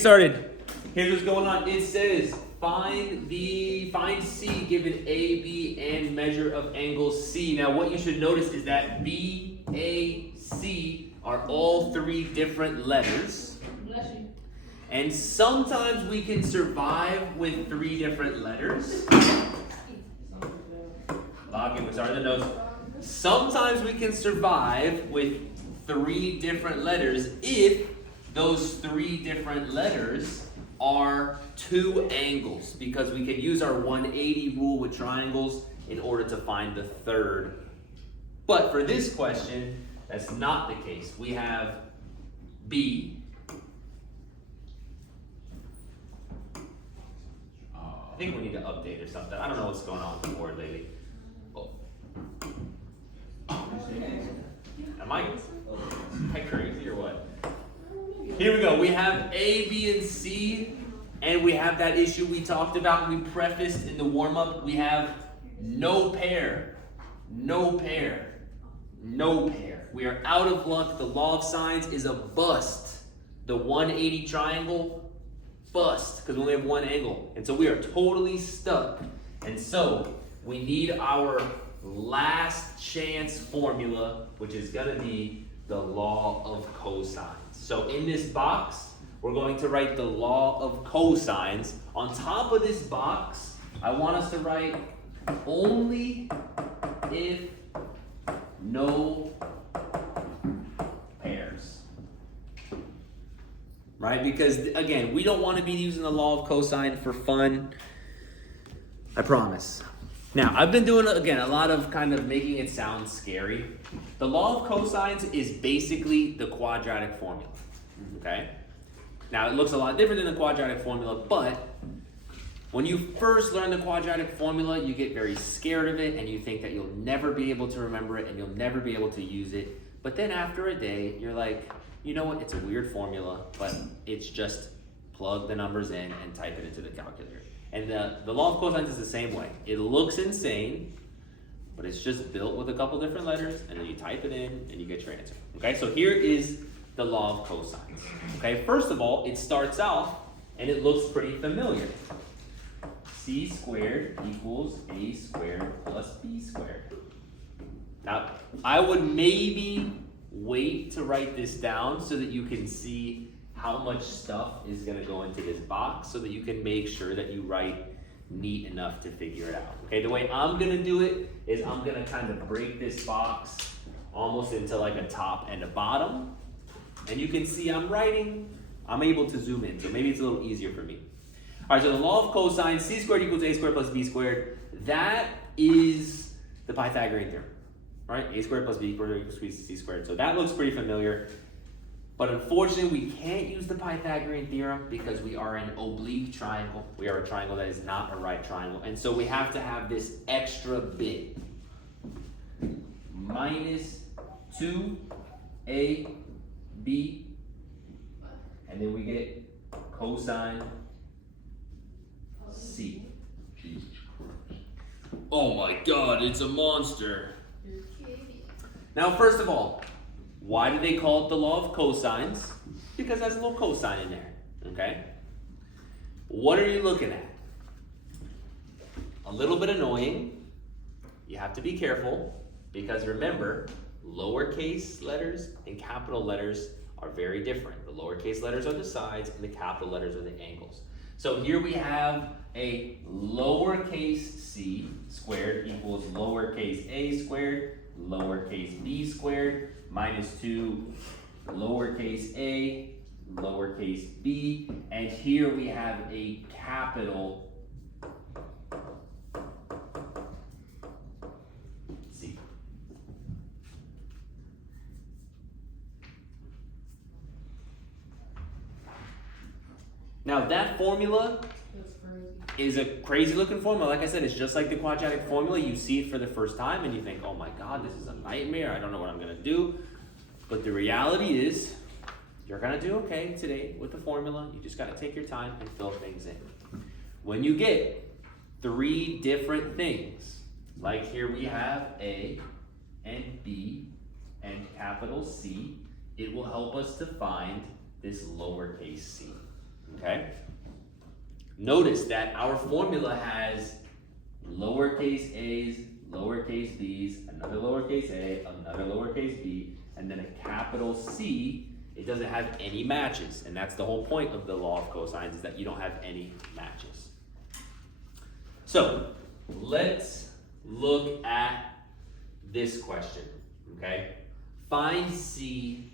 Started. Here's what's going on. It says find C given A, B, and measure of angle C. Now what you should notice is that B, A, C are all three different letters. And sometimes we can survive with three different letters. Locking, we started the nose. Sometimes we can survive with three different letters if those three different letters are two angles, because we can use our 180 rule with triangles in order to find the third. But for this question, that's not the case. We have B. I think we need to update or something. I don't know what's going on with the board lately. Oh. Am I crazy or what? Here we go. We have A, B, and C, and we have that issue we talked about and we prefaced in the warm-up. We have no pair, no pair, no pair. We are out of luck. The law of sines is a bust. The 180 triangle, bust, because we only have one angle. And so we are totally stuck. And so we need our last chance formula, which is going to be the law of cosines. So in this box, we're going to write the law of cosines. On top of this box, I want us to write only if no pairs. Right? Because again, we don't want to be using the law of cosine for fun. I promise. Now, I've been doing, again, a lot of kind of making it sound scary. The law of cosines is basically the quadratic formula, okay? Now, it looks a lot different than the quadratic formula, but when you first learn the quadratic formula, you get very scared of it, and you think that you'll never be able to remember it, and you'll never be able to use it. But then after a day, you're like, you know what, it's a weird formula, but it's just plug the numbers in and type it into the calculator. And the law of cosines is the same way. It looks insane, but it's just built with a couple different letters, and then you type it in, and you get your answer. Okay, so here is the law of cosines. Okay, first of all, it starts out, and it looks pretty familiar. C squared equals A squared plus B squared. Now, I would maybe wait to write this down so that you can see how much stuff is going to go into this box so that you can make sure that you write neat enough to figure it out. Okay, the way I'm going to do it is I'm going to kind of break this box almost into like a top and a bottom. And you can see I'm able to zoom in, so maybe it's a little easier for me. All right, so the law of cosine, C squared equals A squared plus B squared. That is the Pythagorean theorem, right? A squared plus B squared equals C squared. So that looks pretty familiar. But unfortunately, we can't use the Pythagorean theorem because we are an oblique triangle. We are a triangle that is not a right triangle. And so we have to have this extra bit. Minus 2AB, and then we get cosine C. Oh my God, it's a monster. Now, first of all, why do they call it the law of cosines? Because there's a little cosine in there, okay? What are you looking at? A little bit annoying. You have to be careful because remember, lowercase letters and capital letters are very different. The lowercase letters are the sides and the capital letters are the angles. So here we have a lowercase c squared equals lowercase a squared, lowercase b squared, minus 2 lowercase a, lowercase b, and here we have a capital C. Now that formula is a crazy looking formula. Like I said, it's just like the quadratic formula. You see it for the first time and you think, oh my God, this is a nightmare. I don't know what I'm going to do. But the reality is you're going to do okay today with the formula. You just got to take your time and fill things in. When you get three different things, like here we have A and B and capital C, it will help us to find this lowercase c. Notice that our formula has lowercase a's, lowercase b's, another lowercase a, another lowercase b, and then a capital C. It doesn't have any matches, and that's the whole point of the law of cosines, is that you don't have any matches. So let's look at this question, okay? Find C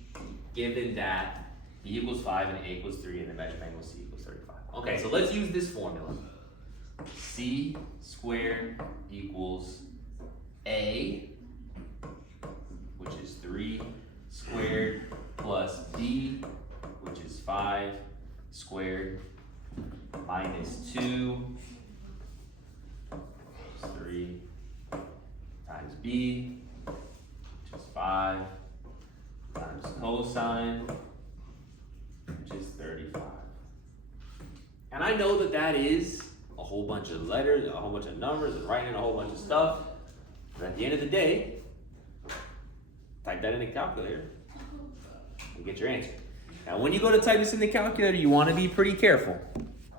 given that b equals 5 and a equals 3 and the measurement angle C equals 35. Okay, so let's use this formula. C squared equals A, which is 3 squared, plus B, which is 5 squared, minus 2, 3 times B, which is 5, times cosine, which is 35. And I know that that is a whole bunch of letters, a whole bunch of numbers, and writing a whole bunch of stuff. But at the end of the day, type that in the calculator and get your answer. Now, when you go to type this in the calculator, you want to be pretty careful,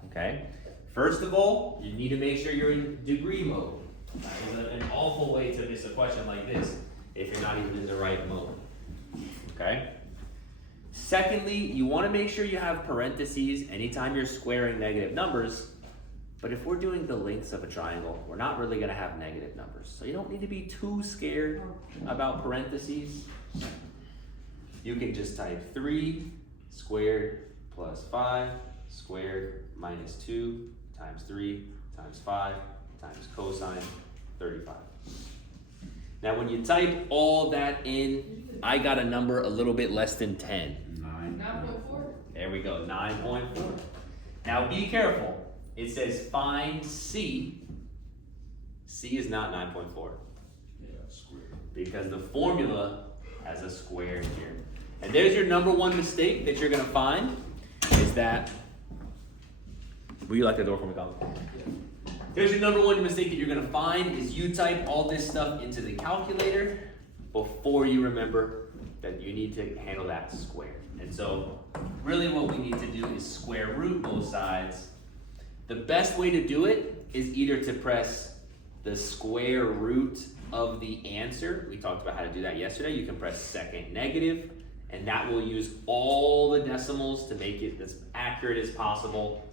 okay? First of all, you need to make sure you're in degree mode. That is an awful way to miss a question like this if you're not even in the right mode, okay? Secondly, you want to make sure you have parentheses anytime you're squaring negative numbers. But if we're doing the lengths of a triangle, we're not really going to have negative numbers. So you don't need to be too scared about parentheses. You can just type 3 squared plus 5 squared minus 2 times 3 times 5 times cosine 35. Now when you type all that in, I got a number a little bit less than 10. 9.4. There we go, 9.4. Now be careful. It says find C. C is not 9.4. Yeah, square. Because the formula has a square here. And there's your number one mistake that you're gonna find, is that, will you like the door for me, Colin? Yeah. There's your number one mistake that you're gonna find, is you type all this stuff into the calculator before you remember that you need to handle that square. And so really what we need to do is square root both sides. The best way to do it is either to press the square root of the answer. We talked about how to do that yesterday. You can press second negative, and that will use all the decimals to make it as accurate as possible.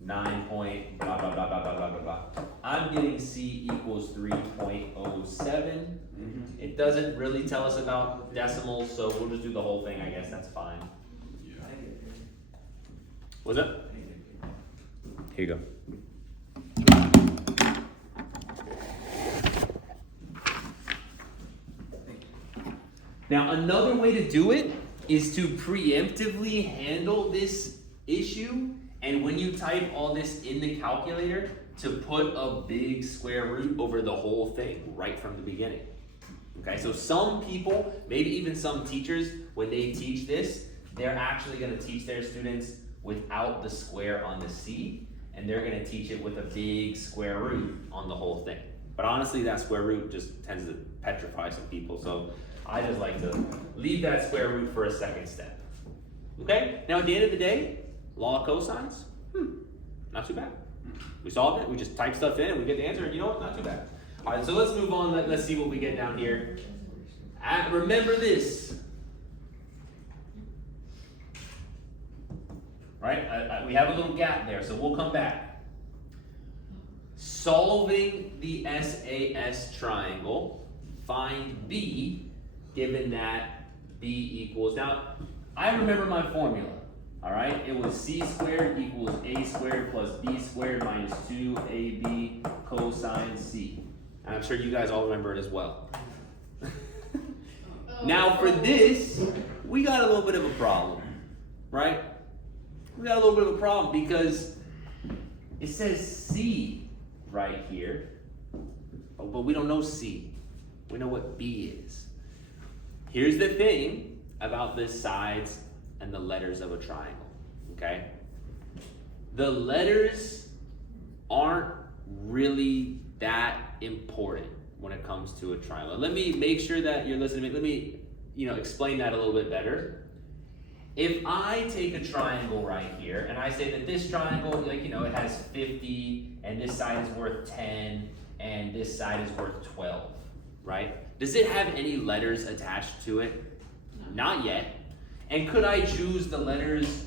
9 point blah blah blah blah blah blah blah blah. I'm getting C equals 3.07. It doesn't really tell us about decimals, so we'll just do the whole thing, I guess. That's fine. Yeah. What's up? Here you go. Now, another way to do it is to preemptively handle this issue, and when you type all this in the calculator, to put a big square root over the whole thing right from the beginning. Okay, so some people, maybe even some teachers, when they teach this, they're actually going to teach their students without the square on the C, and they're going to teach it with a big square root on the whole thing. But honestly, that square root just tends to petrify some people, so I just like to leave that square root for a second step. Okay, now at the end of the day, law of cosines, not too bad. We solved it, we just type stuff in and we get the answer, and you know what, not too bad. All right, so let's move on, let's see what we get down here. Remember this, right? We have a little gap there, so we'll come back. Solving the SAS triangle, find B, given that B equals, now, I remember my formula, all right? It was C squared equals A squared plus B squared minus 2AB cosine C. And I'm sure you guys all remember it as well. Now for this, we got a little bit of a problem, right? We got a little bit of a problem because it says C right here, but we don't know C. We know what B is. Here's the thing about the sides and the letters of a triangle, okay? The letters aren't really that important when it comes to a triangle. Let me make sure that you're listening. Let me, explain that a little bit better. If I take a triangle right here, and I say that this triangle, like, you know, it has 50, and this side is worth 10, and this side is worth 12, right? Does it have any letters attached to it? Not yet. And could I choose the letters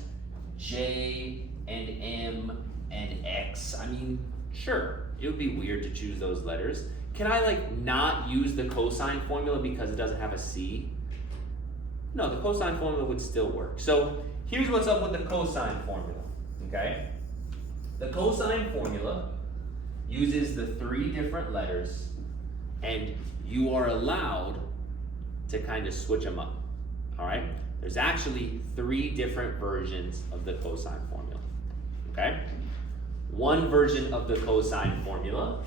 J and M and X? I mean, sure, it would be weird to choose those letters. Can I like not use the cosine formula because it doesn't have a C? No, the cosine formula would still work. So here's what's up with the cosine formula, okay? The cosine formula uses the 3 different letters, and you are allowed to kind of switch them up, all right? There's actually 3 different versions of the cosine formula, okay? One version of the cosine formula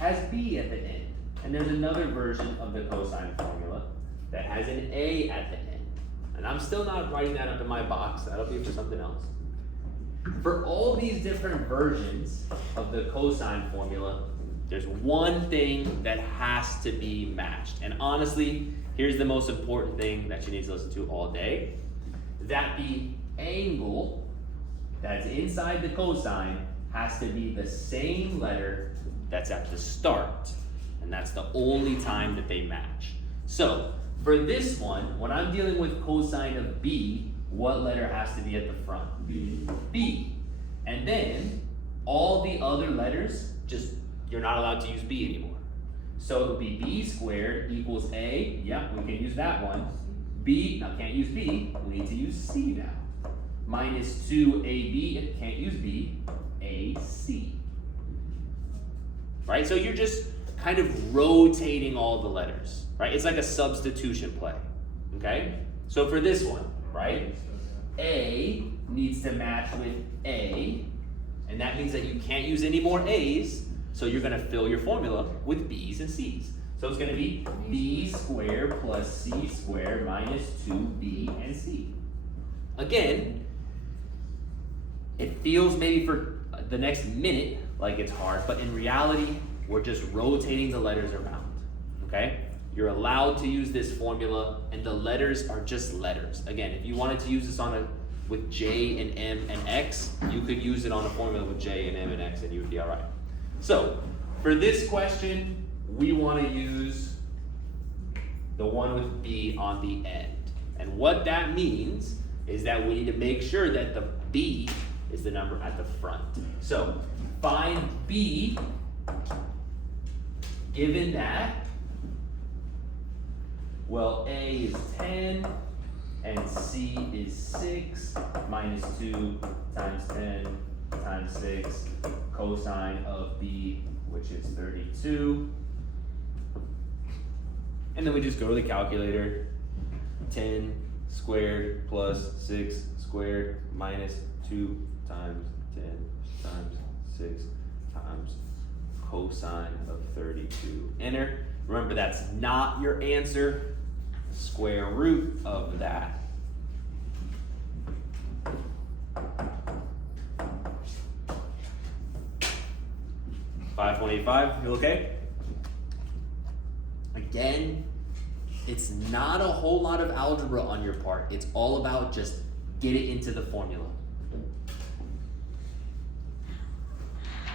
has B at the end. And there's another version of the cosine formula that has an A at the end. And I'm still not writing that into my box. That'll be for something else. For all these different versions of the cosine formula, there's one thing that has to be matched. And honestly, here's the most important thing that you need to listen to all day. That the angle that's inside the cosine has to be the same letter that's at the start. And that's the only time that they match. So for this one, when I'm dealing with cosine of B, what letter has to be at the front? B. B. And then all the other letters, you're not allowed to use B anymore. So it would be B squared equals A. Yeah, we can use that one. B, now can't use B, we need to use C now. Minus 2AB, can't use B, AC. Right, so you're just kind of rotating all the letters, right? It's like a substitution play, okay? So for this one, right? A needs to match with A, and that means that you can't use any more A's, so you're gonna fill your formula with B's and C's. So it's gonna be B squared plus C squared minus 2B and C. Again, it feels maybe for the next minute like it's hard, but in reality, we're just rotating the letters around, okay? You're allowed to use this formula, and the letters are just letters. Again, if you wanted to use this with J and M and X, you could use it on a formula with J and M and X, and you would be all right. So, for this question, we want to use the one with B on the end. And what that means is that we need to make sure that the B is the number at the front. So, find B. Given that, well, A is 10 and C is 6 minus 2 times 10 times 6 cosine of B, which is 32. And then we just go to the calculator. 10 squared plus 6 squared minus 2 times 10 times 6 times cosine of 32. Enter. Remember, that's not your answer. Square root of that. $5.85, you okay? Again, it's not a whole lot of algebra on your part. It's all about just get it into the formula.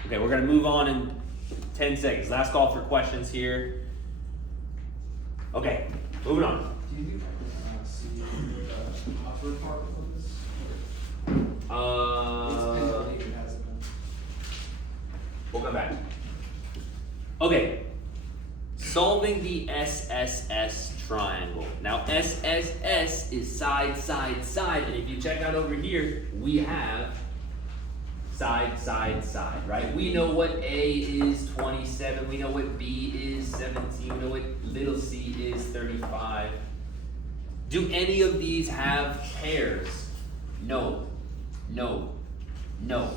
Okay, we're gonna move on in 10 seconds. Last call for questions here. Okay, moving on. Do you see the upper part of this? We'll come back. Okay, solving the SSS triangle. Now SSS is side, side, side, and if you check out over here, we have side, side, side, right? We know what A is 27, we know what B is 17, we know what little c is 35. Do any of these have pairs? No, no, no.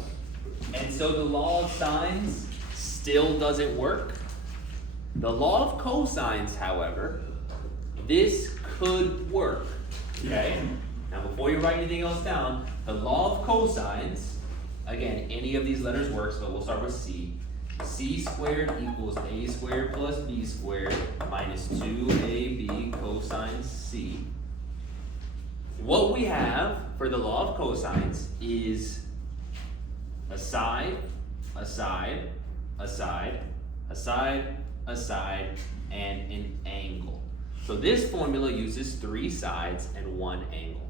And so the law of sines still doesn't work. The law of cosines, however, this could work, okay? Now before you write anything else down, the law of cosines, again, any of these letters works, but we'll start with C. C squared equals A squared plus B squared minus 2AB cosine C. what we have for the law of cosines is a side, a side, a side, a side, a side, and an angle. So this formula uses 3 sides and 1 angle.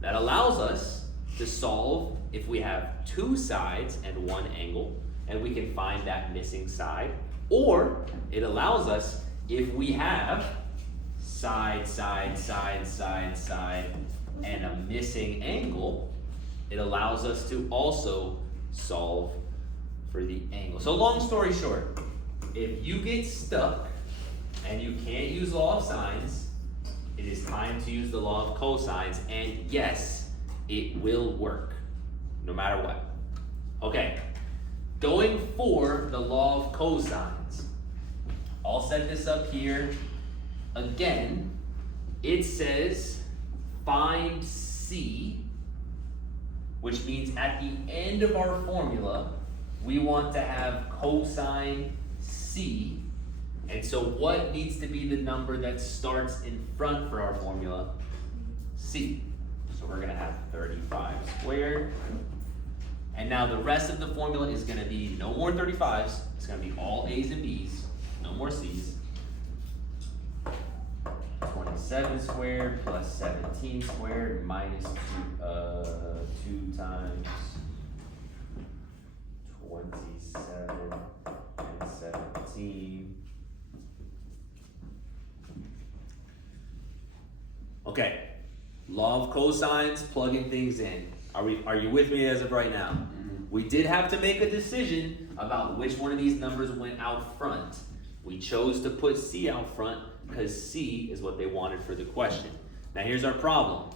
That allows us to solve if we have 2 sides and 1 angle, and we can find that missing side. Or it allows us if we have side, side, side, side, side, and a missing angle, it allows us to also solve for the angle. So long story short, if you get stuck and you can't use law of sines, it is time to use the law of cosines, and yes, it will work, no matter what. Okay, going for the law of cosines, I'll set this up here. Again, it says find C, which means at the end of our formula, we want to have cosine C. And so what needs to be the number that starts in front for our formula? C. So we're gonna have 35 squared. And now the rest of the formula is gonna be no more 35s. It's gonna be all A's and B's, no more C's. 27 squared plus 17 squared minus 2 times 27 and 17. Okay, law of cosines, plugging things in. Are you with me as of right now? Mm-hmm. We did have to make a decision about which one of these numbers went out front. We chose to put C out front because C is what they wanted for the question. Now here's our problem.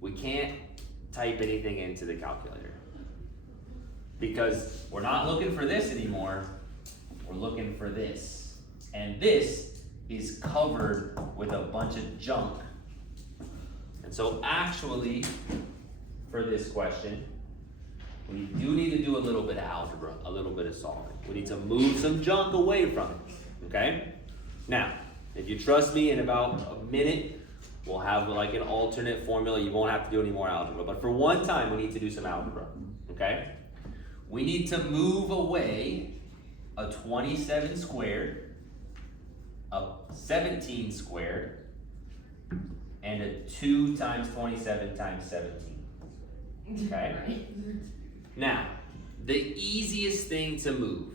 We can't type anything into the calculator because we're not looking for this anymore. We're looking for this. And this is covered with a bunch of junk. And so actually, for this question, we do need to do a little bit of algebra, a little bit of solving. We need to move some junk away from it, okay? Now, if you trust me, in about a minute, we'll have like an alternate formula. You won't have to do any more algebra. But for one time, we need to do some algebra, okay? We need to move away a 27 squared, a 17 squared, and a 2 times 27 times 17, okay? Now, the easiest thing to move.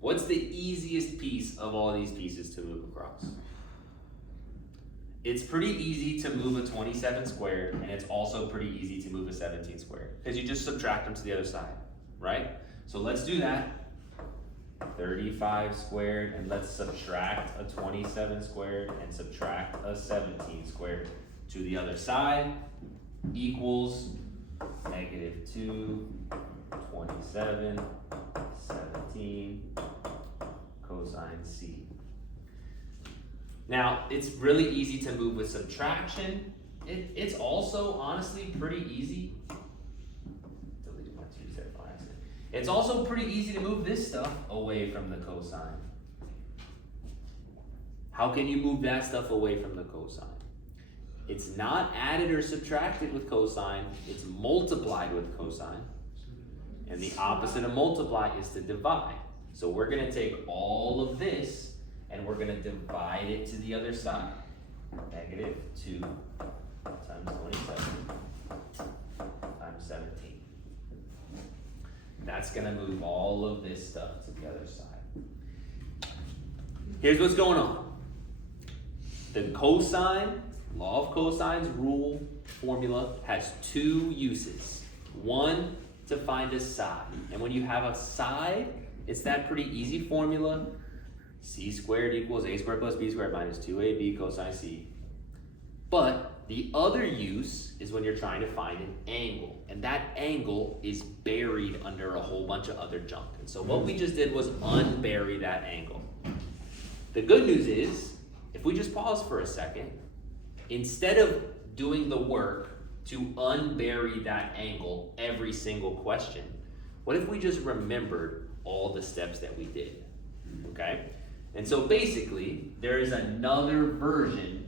What's the easiest piece of all these pieces to move across? It's pretty easy to move a 27 squared, and it's also pretty easy to move a 17 squared, because you just subtract them to the other side, right? So let's do that. 35 squared, and let's subtract a 27 squared and subtract a 17 squared to the other side, equals -2, 27, 17, cosine C. Now, it's really easy to move with subtraction. It's also honestly pretty easy. Deleted my 2 there by accident. It's also pretty easy to move this stuff away from the cosine. How can you move that stuff away from the cosine? It's not added or subtracted with cosine, it's multiplied with cosine. And the opposite of multiply is to divide. So we're gonna take all of this and we're gonna divide it to the other side. -2 times 27 times 17. That's gonna move all of this stuff to the other side. Here's what's going on. The cosine, law of cosines rule formula has 2 uses. One, to find a side. And when you have a side, it's that pretty easy formula. C squared equals A squared plus B squared minus 2AB cosine C. But the other use is when you're trying to find an angle. And that angle is buried under a whole bunch of other junk. And so what we just did was unbury that angle. The good news is, if we just pause for a second, instead of doing the work to unbury that angle every single question, what if we just remembered all the steps that we did, okay? And so basically, there is another version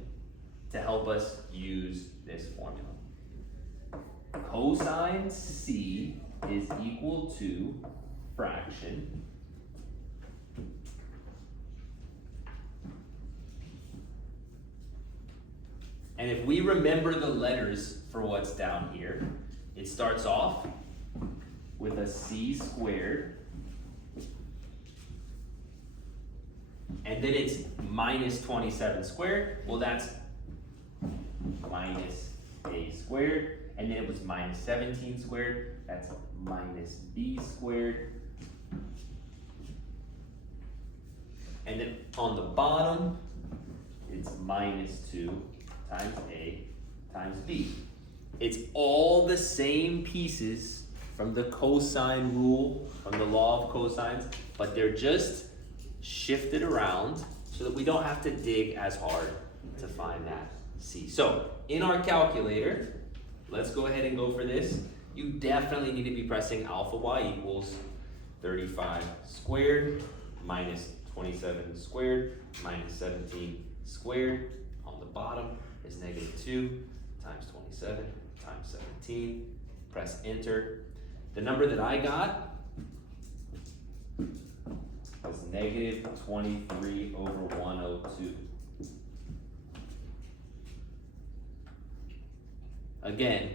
to help us use this formula. cosine C is equal to fraction. And if we remember the letters for what's down here, it starts off with a C squared, and then it's minus 27 squared. Well, that's minus A squared, and then it was minus 17 squared. That's minus B squared. And then on the bottom, it's minus 2 times A times B. It's all the same pieces from the cosine rule, from the law of cosines, but they're just shifted around so that we don't have to dig as hard to find that C. So in our calculator, let's go ahead and go for this. You definitely need to be pressing alpha y equals 35 squared minus 27 squared minus 17 squared. On the bottom is negative 2 times 27 times 17. Press enter. The number that I got was negative 23 over 102. Again,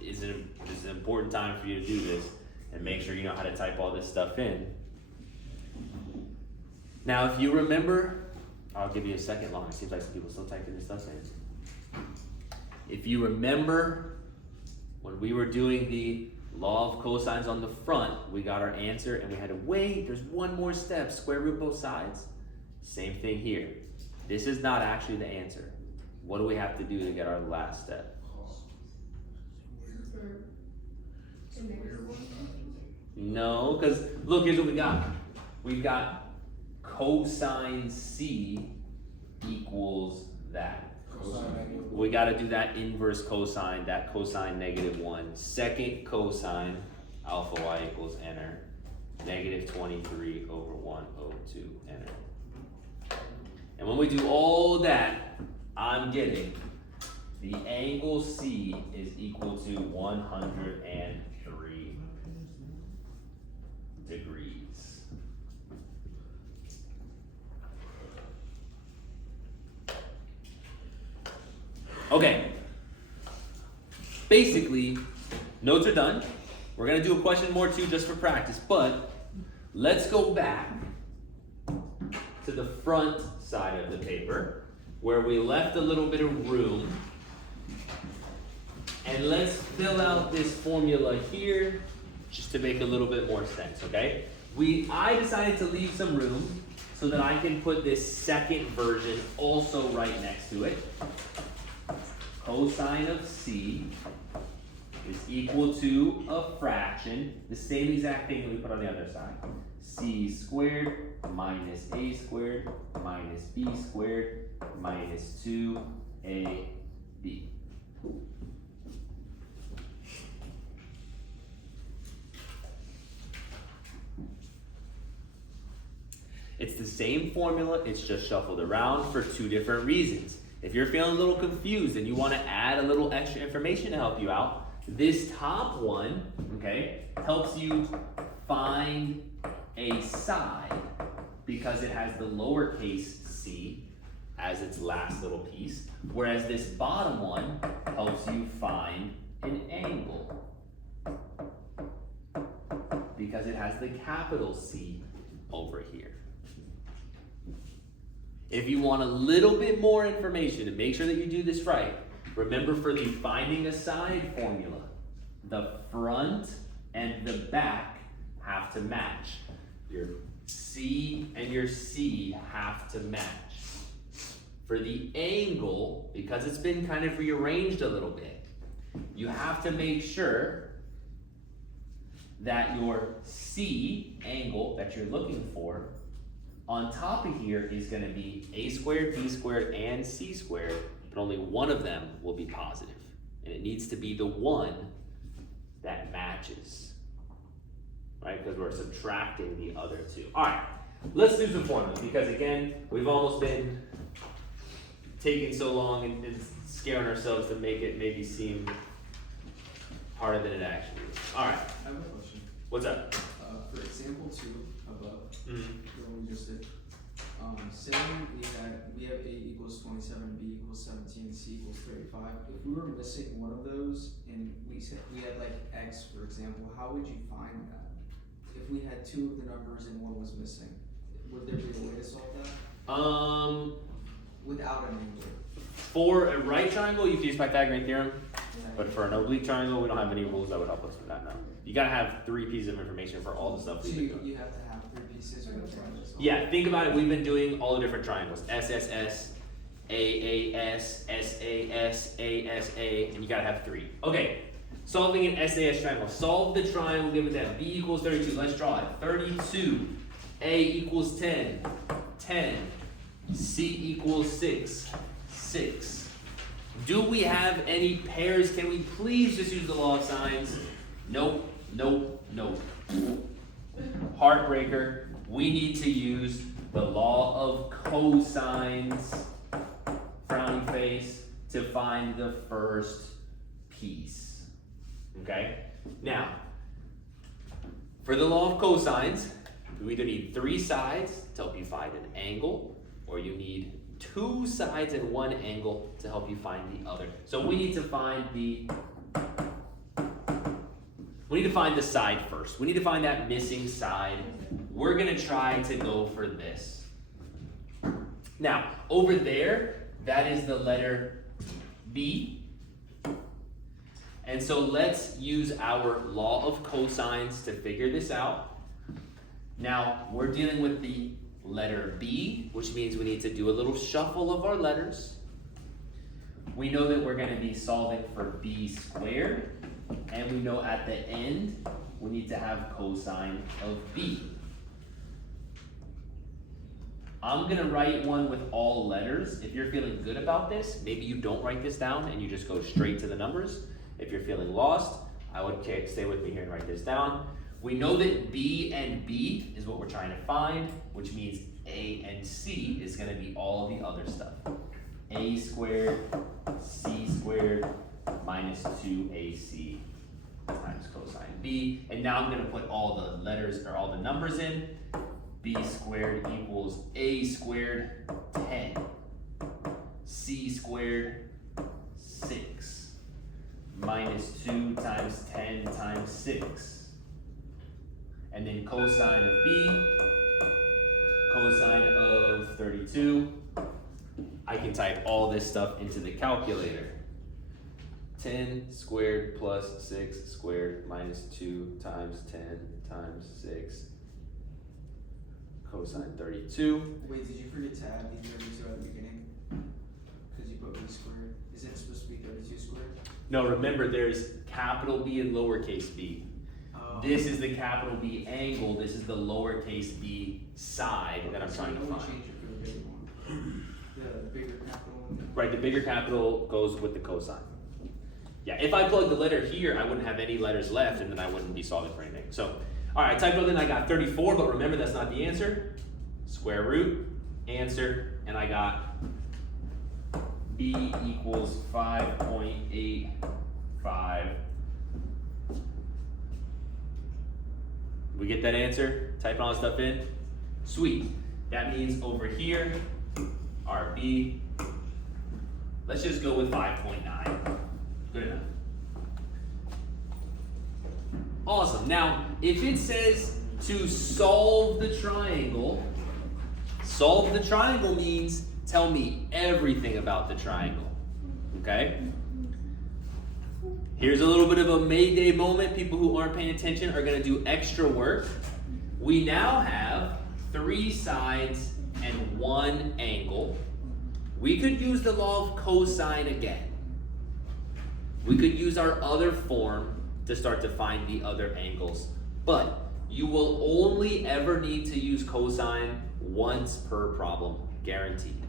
it's an important time for you to do this and make sure you know how to type all this stuff in. Now, if you remember, I'll give you a second long. It seems like some people still typing this stuff in. If you remember, when we were doing the law of cosines on the front, we got our answer and we had to wait. There's one more step, square root both sides. Same thing here. This is not actually the answer. What do we have to do to get our last step? No, because look, here's what we got. We've got cosine C equals that. We got to do that inverse cosine, that cosine negative 1. Second cosine, alpha y equals enter. Negative 23 over 102, enter. And when we do all that, I'm getting the angle C is equal to 103 degrees. Okay, basically, notes are done. We're gonna do a question more too just for practice, but let's go back to the front side of the paper where we left a little bit of room. And let's fill out this formula here just to make a little bit more sense, okay? I decided to leave some room so that I can put this second version also right next to it. Cosine of C is equal to a fraction, the same exact thing that we put on the other side. C squared minus A squared minus B squared minus 2AB. It's the same formula, it's just shuffled around for two different reasons. If you're feeling a little confused and you want to add a little extra information to help you out, this top one, okay, helps you find a side because it has the lowercase c as its last little piece, whereas this bottom one helps you find an angle because it has the capital C over here. If you want a little bit more information to make sure that you do this right, remember for the finding a side formula, the front and the back have to match. Your C and your C have to match. For the angle, because it's been kind of rearranged a little bit, you have to make sure that your C angle that you're looking for on top of here is going to be A squared, B squared, and C squared, but only one of them will be positive. And it needs to be the one that matches, right? Because we're subtracting the other two. All right, let's do some formulas because again, we've almost been taking so long and scaring ourselves to make it maybe seem harder than it actually is. All right, I have a question. what's up? For example 2 above, Mm-hmm. the one we just did, say we have A equals 27, B equals 17, C equals 35. If we were missing one of those and we said we had like X, for example, how would you find that? If we had 2 of the numbers and one was missing, would there be a way to solve that? Without an angle. For a right triangle, you can use Pythagorean theorem. But for an oblique triangle, we don't have any rules that would help us with that now. You gotta have 3 pieces of information for all the stuff So we've been doing. you have to have 3 pieces or triangles. Yeah, think about it. We've been doing all the different triangles. SSS, AAS, SAS, ASA, and you gotta have 3. Okay, solving an SAS triangle. Solve the triangle given that B equals 32. Let's draw it. 32, A equals 10, 10, C equals 6, 6. Do we have any pairs? Can we please just use the law of sines? Nope, nope, nope. Heartbreaker. We need to use the law of cosines, frowny face, to find the first piece. Okay? Now, for the law of cosines, you either need 3 sides to help you find an angle, or you need 2 sides and 1 angle to help you find the other. So we need to find the side first. We need to find that missing side. We're gonna try to go for this. Now, over there, that is the letter B. And so let's use our law of cosines to figure this out. Now, we're dealing with the letter B, which means we need to do a little shuffle of our letters. We know that we're going to be solving for B squared, and we know at the end we need to have cosine of B. I'm going to write one with all letters. If you're feeling good about this, maybe you don't write this down and you just go straight to the numbers. If you're feeling lost, I would stay with me here and write this down. We know that B and B is what we're trying to find, which means A and C is going to be all the other stuff. A squared, C squared, minus 2AC times cosine B. And now I'm going to put all the letters or all the numbers in. B squared equals A squared, 10. C squared, 6. Minus 2 times 10 times 6. And then cosine of B, cosine of 32. I can type all this stuff into the calculator. 10 squared plus 6 squared minus 2 times 10 times 6. Cosine 32. Wait, did you forget to add the 32 at the beginning? Because you put B squared. Isn't it supposed to be 32 squared? No, remember there's capital B and lowercase b. This is the capital B angle. This is the lowercase b side that I'm trying to find. Change it for the big one. The bigger capital one. Right, the bigger capital goes with the cosine. Yeah, if I plugged the letter here, I wouldn't have any letters left, and then I wouldn't be solving for anything. So, all right, I typed it in, I got 34, but remember that's not the answer. Square root, answer, and I got B equals 5.85. We get that answer? Typing all this stuff in? Sweet. That means over here, our B, let's just go with 5.9. Good enough. Awesome. Now, if it says to solve the triangle means tell me everything about the triangle. Okay? Here's a little bit of a Mayday moment. People who aren't paying attention are going to do extra work. We now have 3 sides and 1 angle. We could use the law of cosine again. We could use our other form to start to find the other angles. But you will only ever need to use cosine once per problem, guaranteed.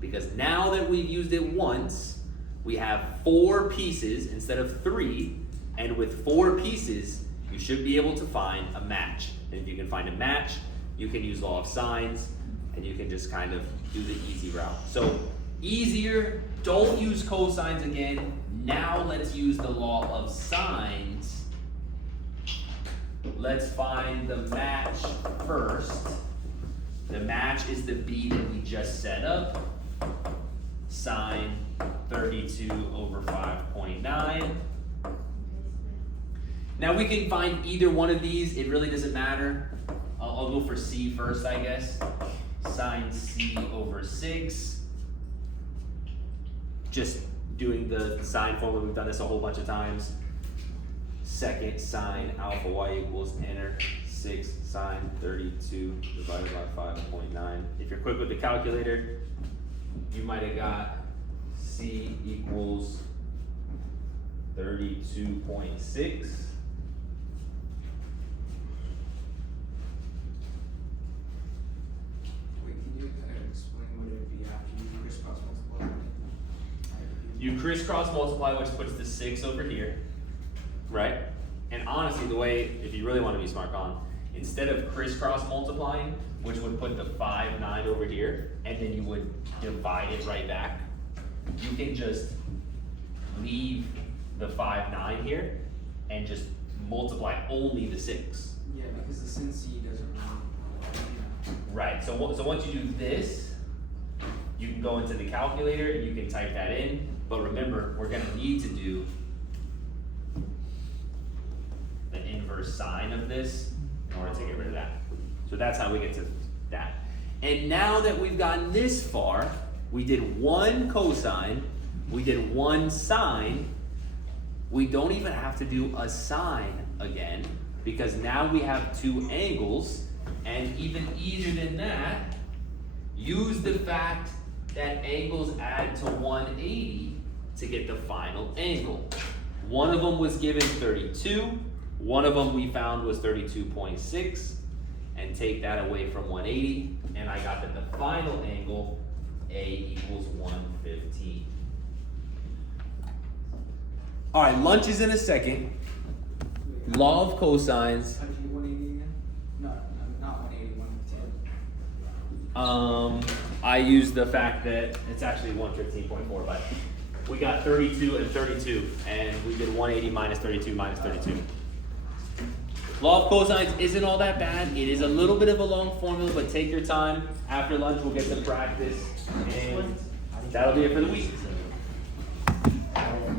Because now that we've used it once, we have 4 pieces instead of 3, and with 4 pieces, you should be able to find a match. And if you can find a match, you can use law of sines, and you can just kind of do the easy route. So easier, don't use cosines again, Now let's use the law of sines. Let's find the match first. The match is the b that we just set up. Sine 32 over 5.9. Now we can find either one of these. It really doesn't matter. I'll go for c first, I guess. Sine c over 6. Just doing the sine formula, we've done this a whole bunch of times. Second sine alpha y equals enter 6 sine 32 divided by 5.9. If you're quick with the calculator, you might have got c equals 32.6. You crisscross multiply, which puts the 6 over here, right? And honestly, the way, if you really want to be smart, Colin, instead of crisscross multiplying, which would put the 5, 9 over here, and then you would divide it right back, you can just leave the 5, 9 here, and just multiply only the 6. Yeah, because the sin c doesn't run. Right, so once you do this, you can go into the calculator and you can type that in. But remember, we're going to need to do the inverse sine of this in order to get rid of that. So that's how we get to that. And now that we've gotten this far, we did one cosine, we did one sine. We don't even have to do a sine again, because now we have two angles. And even easier than that, use the fact that angles add to 180 to get the final angle. One of them was given 32, one of them we found was 32.6, and take that away from 180, and I got that the final angle, A equals 115. All right, lunch is in a second. Law of cosines. How did you get 180 again? No, not 180, 110. I used the fact that it's actually 115.4, but we got 32 and 32, and we did 180 minus 32 minus 32. Law of cosines isn't all that bad. It is a little bit of a long formula, but take your time. After lunch, we'll get to practice, and that'll be it for the week.